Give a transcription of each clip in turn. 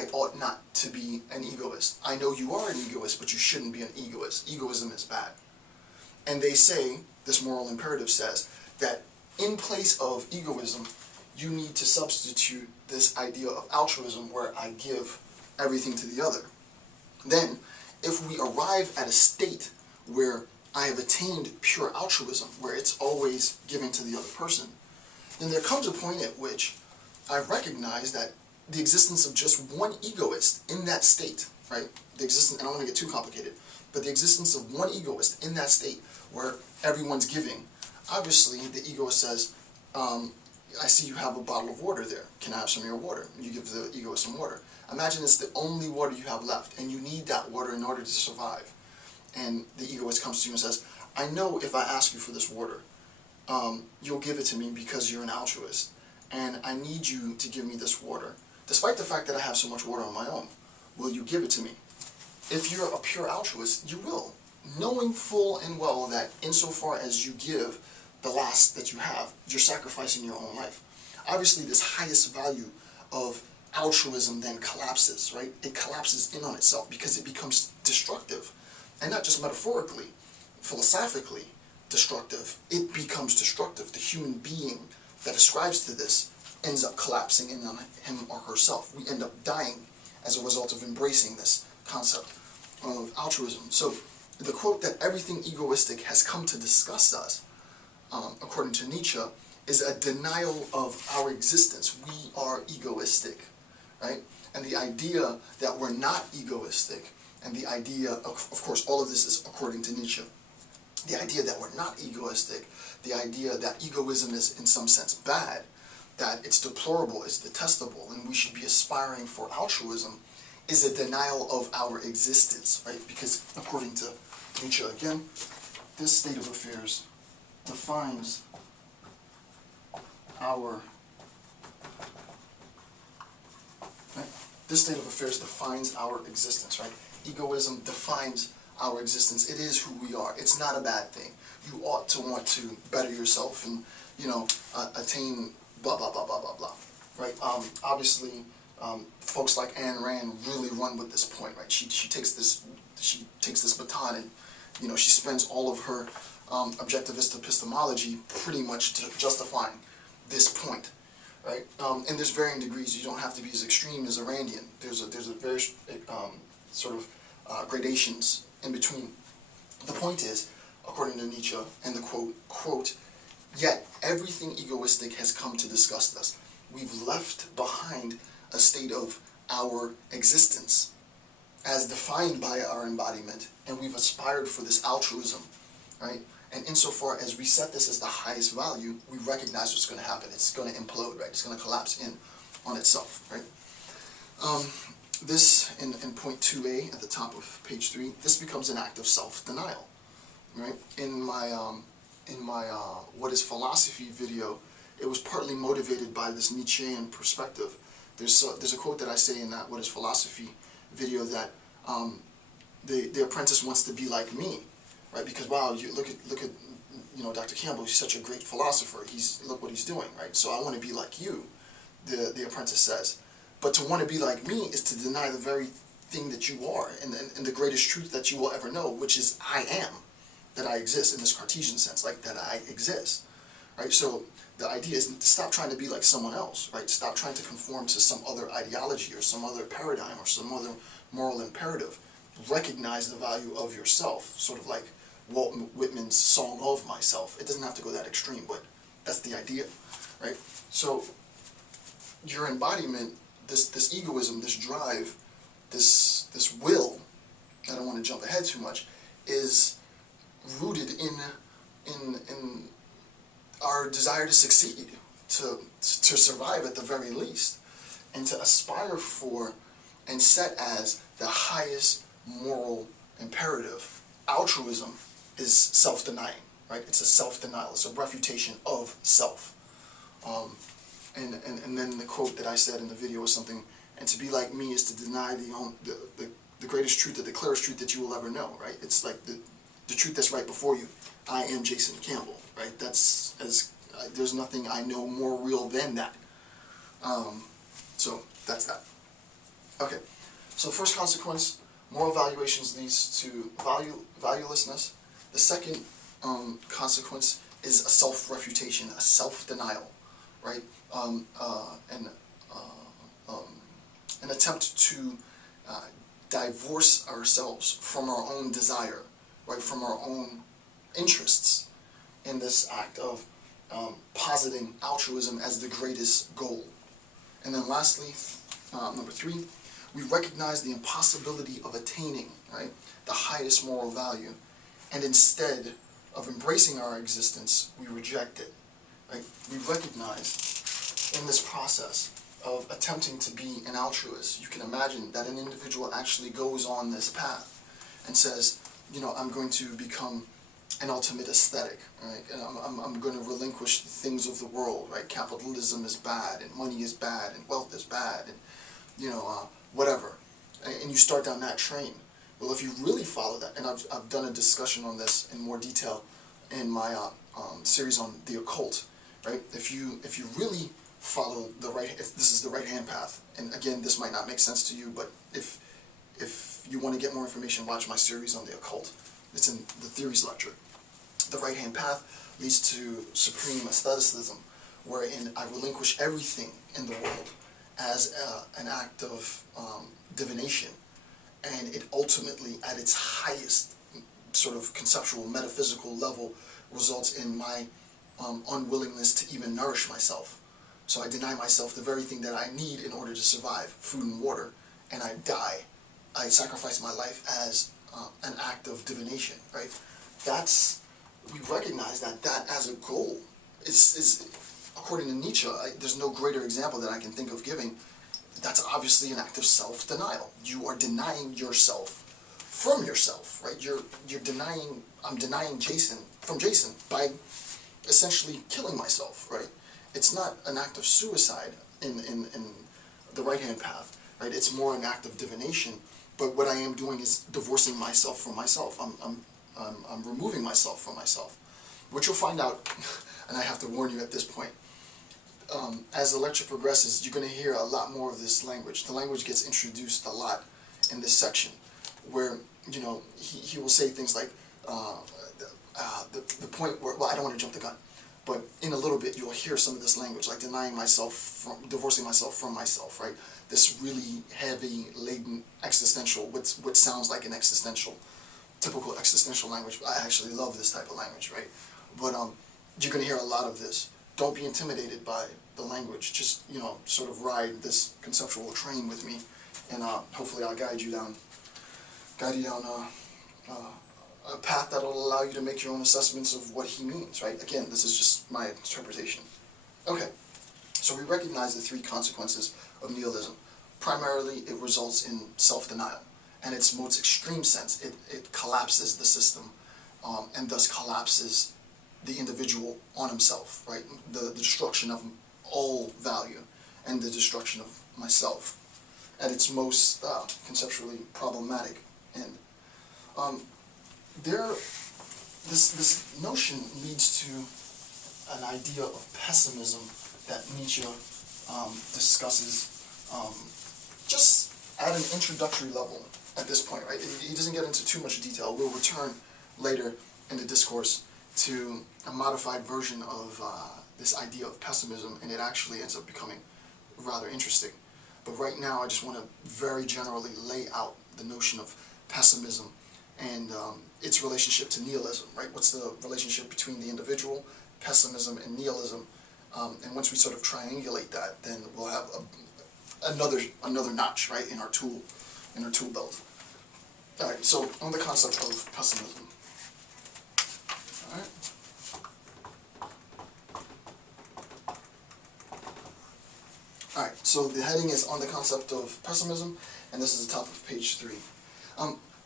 I ought not to be an egoist. I know you are an egoist, but you shouldn't be an egoist. Egoism is bad. And they say, this moral imperative says, that in place of egoism, you need to substitute this idea of altruism where I give everything to the other. Then, if we arrive at a state where I have attained pure altruism, where it's always giving to the other person, then there comes a point at which I recognize that the existence of just one egoist in that state, right? The existence, and I don't want to get too complicated, but the existence of one egoist in that state where everyone's giving, obviously the egoist says, I see you have a bottle of water there. Can I have some of your water? You give the egoist some water. Imagine it's the only water you have left, and you need that water in order to survive. And the egoist comes to you and says, I know if I ask you for this water, you'll give it to me because you're an altruist, and I need you to give me this water, despite the fact that I have so much water on my own. Will you give it to me? If you're a pure altruist, you will, knowing full and well that insofar as you give the last that you have, you're sacrificing your own life. Obviously, this highest value of altruism then collapses, right? It collapses in on itself because it becomes destructive. And not just metaphorically, philosophically destructive. It becomes destructive. The human being that ascribes to this ends up collapsing in on him or herself. We end up dying as a result of embracing this concept of altruism. So the quote that everything egoistic has come to disgust us, according to Nietzsche, is a denial of our existence. We are egoistic, right? And the idea that we're not egoistic, and the idea, of course, all of this is according to Nietzsche, the idea that we're not egoistic, the idea that egoism is in some sense bad, that it's deplorable, it's detestable, and we should be aspiring for altruism, is a denial of our existence, right? Because according to Nietzsche, again, this state of affairs defines our, right? This state of affairs defines our existence, right? Egoism defines our existence. It is who we are. It's not a bad thing. You ought to want to better yourself and, attain blah, blah, blah, blah, blah, blah, right? Obviously, folks like Ayn Rand really run with this point, right? She takes this baton and, she spends all of her objectivist epistemology pretty much justifying this point, right? And there's varying degrees. You don't have to be as extreme as a Randian. There's a very sort of gradations in between. The point is, according to Nietzsche, and the quote, yet everything egoistic has come to disgust us. We've left behind a state of our existence as defined by our embodiment, and we've aspired for this altruism, right? And insofar as we set this as the highest value, we recognize what's going to happen. It's going to implode, right? It's going to collapse in on itself, right? This, in point 2a at the top of page 3, this becomes an act of self-denial, right? In my What is Philosophy video, it was partly motivated by this Nietzschean perspective. There's a quote that I say in that What is Philosophy video that the apprentice wants to be like me, right? Because wow, you look at Dr. Campbell, he's such a great philosopher. Look what he's doing, right? So I want to be like you, the apprentice says. But to want to be like me is to deny the very thing that you are, and the greatest truth that you will ever know, which is I am, that I exist in this Cartesian sense, like that I exist, right? So the idea is to stop trying to be like someone else, right? Stop trying to conform to some other ideology or some other paradigm or some other moral imperative. Recognize the value of yourself, sort of like Walt Whitman's Song of Myself. It doesn't have to go that extreme, but that's the idea, right? So your embodiment, this egoism, this drive, this will, I don't want to jump ahead too much, is rooted in our desire to succeed, to survive at the very least, and to aspire for and set as the highest moral imperative. Altruism is self-denying, right? It's a self-denial. It's a refutation of self. And then the quote that I said in the video was something, and to be like me is to deny the greatest truth, the clearest truth that you will ever know, right? It's like the truth that's right before you. I am Jason Campbell, right? There's nothing I know more real than that. So that's that. Okay, so first consequence, moral valuations leads to valuelessness. The second consequence is a self-refutation, a self-denial, right? An attempt to divorce ourselves from our own desire, right, from our own interests in this act of positing altruism as the greatest goal. And then lastly, number 3, we recognize the impossibility of attaining, right, the highest moral value, and instead of embracing our existence, we reject it, right? We recognize in this process of attempting to be an altruist, you can imagine that an individual actually goes on this path and says, you know, I'm going to become an ultimate aesthetic, right? And I'm going to relinquish the things of the world, right? Capitalism is bad, and money is bad, and wealth is bad, and, you know, whatever. And you start down that train. Well, if you really follow that, and I've done a discussion on this in more detail in my series on the occult, right? If you really follow if this is the right-hand path, and again, this might not make sense to you, but if you want to get more information, watch my series on the occult. It's in the theories lecture. The right-hand path leads to supreme aestheticism, wherein I relinquish everything in the world as an act of divination, and it ultimately, at its highest sort of conceptual, metaphysical level, results in my unwillingness to even nourish myself. So I deny myself the very thing that I need in order to survive, food and water, and I die. I sacrifice my life as an act of divination, right? We recognize that as a goal is according to Nietzsche, there's no greater example that I can think of giving. That's obviously an act of self-denial. You are denying yourself from yourself, right? I'm denying Jason from Jason by essentially killing myself, right? It's not an act of suicide in the right-hand path, right? It's more an act of divination, but what I am doing is divorcing myself from myself. I'm removing myself from myself. What you'll find out, and I have to warn you at this point, as the lecture progresses, you're going to hear a lot more of this language. The language gets introduced a lot in this section, where, you know, he will say things like, the point where, well, I don't want to jump the gun, but in a little bit you'll hear some of this language, like divorcing myself from myself, right? This really heavy, laden, existential, what sounds like an typical existential language. I actually love this type of language, right? But you're going to hear a lot of this. Don't be intimidated by the language. Just, you know, sort of ride this conceptual train with me, and hopefully I'll guide you down a path that will allow you to make your own assessments of what he means, right? Again, this is just my interpretation. Okay, so we recognize the 3 consequences of nihilism. Primarily, it results in self-denial. And its most extreme sense, it collapses the system, and thus collapses the individual on himself, right? The destruction of all value, and the destruction of myself, at its most conceptually problematic end. This notion leads to an idea of pessimism that Nietzsche discusses just at an introductory level at this point, right? He doesn't get into too much detail. We'll return later in the discourse to a modified version of this idea of pessimism, and it actually ends up becoming rather interesting. But right now I just want to very generally lay out the notion of pessimism and its relationship to nihilism, right? What's the relationship between the individual, pessimism, and nihilism? And once we sort of triangulate that, then we'll have another notch, right, in our tool belt. All right, so on the concept of pessimism. All right. All right, so the heading is on the concept of pessimism, and this is the top of page 3.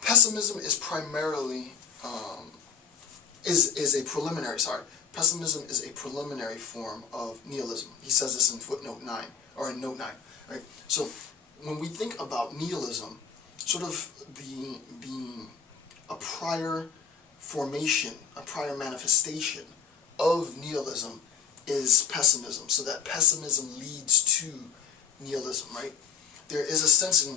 Pessimism is primarily Pessimism is a preliminary form of nihilism. He says this in footnote 9, or in note 9, right? So when we think about nihilism, sort of a prior formation, a prior manifestation of nihilism is pessimism. So that pessimism leads to nihilism, right? There is a sense in